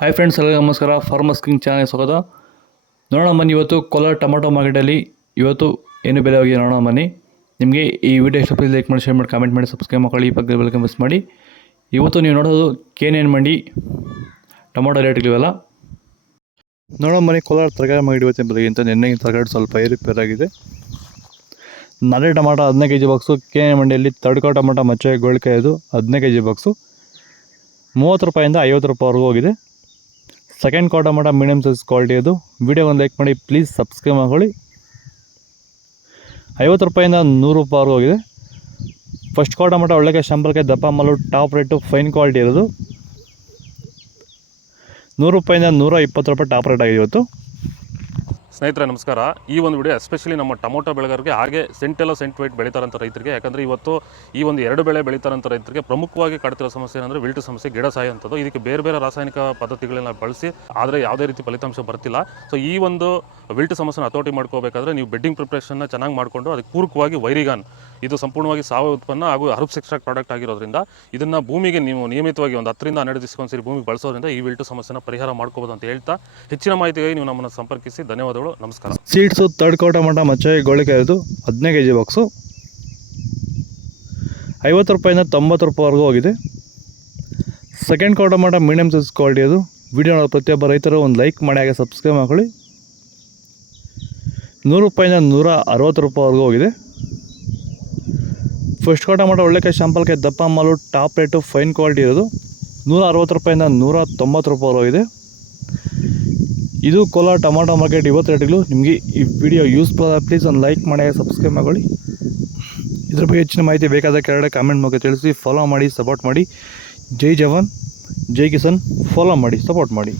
Hi friends, ಎಲ್ಲರಿಗೂ ನಮಸ್ಕಾರ. Farmers king channel ಸ್ವಾಗತ. ನೋಡೋಣ ಬನ್ನಿ, ಇವತ್ತು ಕೋಲಾರ ಟೊಮಾಟೊ ಮಾರ್ಕೆಟಲ್ಲಿ ಇವತ್ತು ಏನು ಬೆಲೆ ಹೋಗಿದೆ ನೋಡೋಣ ಬನ್ನಿ. ನಿಮಗೆ ಈ ವಿಡಿಯೋ ಇಷ್ಟ ಲೈಕ್ ಮಾಡಿ, ಶೇರ್ ಮಾಡಿ, ಕಾಮೆಂಟ್ ಮಾಡಿ, ಸಬ್ಸ್ಕ್ರೈಬ್ ಮಾಡಿ, ಈ ಪಕ್ಕದ ಬೆಲ್ ಮಿಸ್ ಮಾಡಿ. ಇವತ್ತು ನೀವು ನೋಡೋದು KNN ಮಂಡಿ ಟೊಮಾಟೊ ರೇಟ್ಗಳಿವೆಲ್ಲ ನೋಡೋಣ ಬನ್ನಿ. ಕೋಲಾರ ತರಕಾರಿ ಮಾರ್ಕೆಟ್ ಇವತ್ತಿನ ಬೆಲೆಗಿಂತ ನಿನ್ನೆ ತರಕಾರಿ ಸ್ವಲ್ಪ ಏರುಪೇರಾಗಿದೆ. ನಾಳೆ ಟೊಮಾಟೊ 15 kg ಬಾಕ್ಸು KNN ಮಂಡಿಯಲ್ಲಿ. ತಡ್ಕೋ ಟೊಮಾಟೊ ಮಚ್ಚೆ ಗೋಳಿಕಾಯದು 15 kg ಬಾಕ್ಸು 30 ರೂಪಾಯಿಂದ 50 ರೂಪಾಯಿವರೆಗೂ ಹೋಗಿದೆ. Second quarter tomato medium size quality ಅದು. ವಿಡಿಯೋ ಒಂದು ಲೈಕ್ ಮಾಡಿ, ಪ್ಲೀಸ್ ಸಬ್ಸ್ಕ್ರೈಬ್ ಮಾಡ್ಕೊಳ್ಳಿ. 50 ರೂಪಾಯಿಂದ 100 ರೂಪಾಯಿವರೆಗೂ ಹೋಗಿದೆ. ಫಸ್ಟ್ ಕ್ವಾರ್ಟರ್ ಟೊಮಾಟೊ ಒಳ್ಳೆಗೆ ಶಾಂಪಲ್ಗೆ ದಪ್ಪ ಮಾಲು ಟಾಪ್ ರೇಟು ಫೈನ್ ಕ್ವಾಲಿಟಿ ಇರೋದು 100 ರೂಪಾಯಿಂದ 120 ರೂಪಾಯಿ ಟಾಪ್ ರೇಟ್ ಆಗಿದೆ ಇವತ್ತು. ಸ್ನೇಹಿತರೆ ನಮಸ್ಕಾರ. ಈ ಒಂದು ವಿಡಿಯೋ ಎಸ್ಪೆಷಲಿ ನಮ್ಮ ಟೊಮೊಟೊ ಬೆಳೆಗಾರರಿಗೆ, ಹಾಗೆ ಸೆಂಟ್ ವೈಟ್ ಬೆಳೀತಾರಂಥ ರೈತರಿಗೆ. ಯಾಕಂದರೆ ಇವತ್ತು ಈ ಒಂದು 2 ಬೆಳೆ ಬೆಳೀತಾರಂಥ ರೈತರಿಗೆ ಪ್ರಮುಖವಾಗಿ ಕಾಡ್ತಿರೋ ಸಮಸ್ಯೆ ಏನಂದರೆ ವಿಲ್ಟ್ ಸಮಸ್ಯೆ, ಗಿಡ ಸಾಯುವಂಥದ್ದು. ಇದಕ್ಕೆ ಬೇರೆ ಬೇರೆ ರಾಸಾಯನಿಕ ಪದ್ಧತಿಗಳನ್ನ ಬಳಸಿ ಆದರೆ ಯಾವುದೇ ರೀತಿ ಫಲಿತಾಂಶ ಬರ್ತಿಲ್ಲ. ಸೊ ಈ ಒಂದು ವಿಲ್ಟ್ ಸಮಸ್ಯೆನ ಹತೋಟಿ ಮಾಡ್ಕೋಬೇಕಾದ್ರೆ ನೀವು ಬೆಡ್ಡಿಂಗ್ ಪ್ರಿಪ್ರೇಷನ್ನ ಚೆನ್ನಾಗಿ ಮಾಡಿಕೊಂಡು ಅದಕ್ಕೆ ಪೂರಕವಾಗಿ ವೈರಿಗಾನ್, ಇದು ಸಂಪೂರ್ಣವಾಗಿ ಸಾವಯವ ಉತ್ಪನ್ನ ಹಾಗೂ ಹರ್ಬ್ಸ್ ಎಕ್ಸ್ಟ್ರಾಕ್ಟ್ ಪ್ರಾಡಕ್ಟ್ ಆಗಿರೋದ್ರಿಂದ ಇದನ್ನು ಭೂಮಿಗೆ ನೀವು ನಿಯಮಿತವಾಗಿ ಒಂದು 10 ರಿಂದ 12 ದಿವಸಕ್ಕೊಂದ್ಸರಿ ಭೂಮಿಗೆ ಬಳಸೋದ್ರಿಂದ ಈ ವಿಲ್ಟ್ ಸಮಸ್ಯೆನ ಪರಿಹಾರ ಮಾಡ್ಕೋಬೋದು ಅಂತ ಹೇಳ್ತಾ, ಹೆಚ್ಚಿನ ಮಾಹಿತಿಗಾಗಿ ನೀವು ನಮ್ಮನ್ನು ಸಂಪರ್ಕಿಸಿ. ಧನ್ಯವಾದಗಳು, ನಮಸ್ಕಾರ. ಸೀಡ್ಸು ತರ್ಡ್ ಕ್ವಾರ್ಟರ್ ಟೊಮಾಟೊ ಮಚ್ಚೆ ಗೋಳಿಕಾಯದು 15 kg ಬಾಕ್ಸು 50 ರೂಪಾಯಿಂದ 90 ರೂಪಾಯಿವರೆಗೂ ಹೋಗಿದೆ. Second quarter tomato medium size quality ಅದು. ವಿಡಿಯೋ ನೋಡೋ ಪ್ರತಿಯೊಬ್ಬ ರೈತರು ಒಂದು ಲೈಕ್ ಮಾಡಿ, ಹಾಗೆ ಸಬ್ಸ್ಕ್ರೈಬ್ ಮಾಡ್ಕೊಳ್ಳಿ. 100 ರೂಪಾಯಿಂದ 160 ರೂಪಾಯಿವರೆಗೂ ಹೋಗಿದೆ. ಫಸ್ಟ್ ಕ್ವಾರ್ಟರ್ ಟೊಮಾಟೊ ಒಳ್ಳೆಕಾಯಿ ಶಾಂಪಲ್ಗೆ ದಪ್ಪ ಮಾಲು ಟಾಪ್ ರೇಟು ಫೈನ್ ಕ್ವಾಲಿಟಿ ಇರೋದು 160 ರೂಪಾಯಿಂದ 190 ರೂಪಾಯಿವರೆಗೂ ಹೋಗಿದೆ. ಇದು ಕೋಲಾರ ಟೊಮಾಟೊ ಮಾರ್ಕೆಟ್ ಇವತ್ತು ರೇಟ್ಗಳು. ನಿಮಗೆ ಈ ವಿಡಿಯೋ ಯೂಸ್ಫುಲ್ ಆದ ಪ್ಲೀಸ್ ಒಂದು ಲೈಕ್ ಮಾಡಿ, ಸಬ್ಸ್ಕ್ರೈಬ್ ಮಾಡ್ಕೊಳ್ಳಿ. ಇದ್ರ ಬಗ್ಗೆ ಹೆಚ್ಚಿನ ಮಾಹಿತಿ ಬೇಕಾದ ಕೆಳಗಡೆ ಕಾಮೆಂಟ್ ಮೂಲಕ ತಿಳಿಸಿ. ಫಾಲೋ ಮಾಡಿ, ಸಪೋರ್ಟ್ ಮಾಡಿ. ಜೈ ಜವಾನ್ ಜೈ ಕಿಸಾನ್. ಫಾಲೋ ಮಾಡಿ, ಸಪೋರ್ಟ್ ಮಾಡಿ.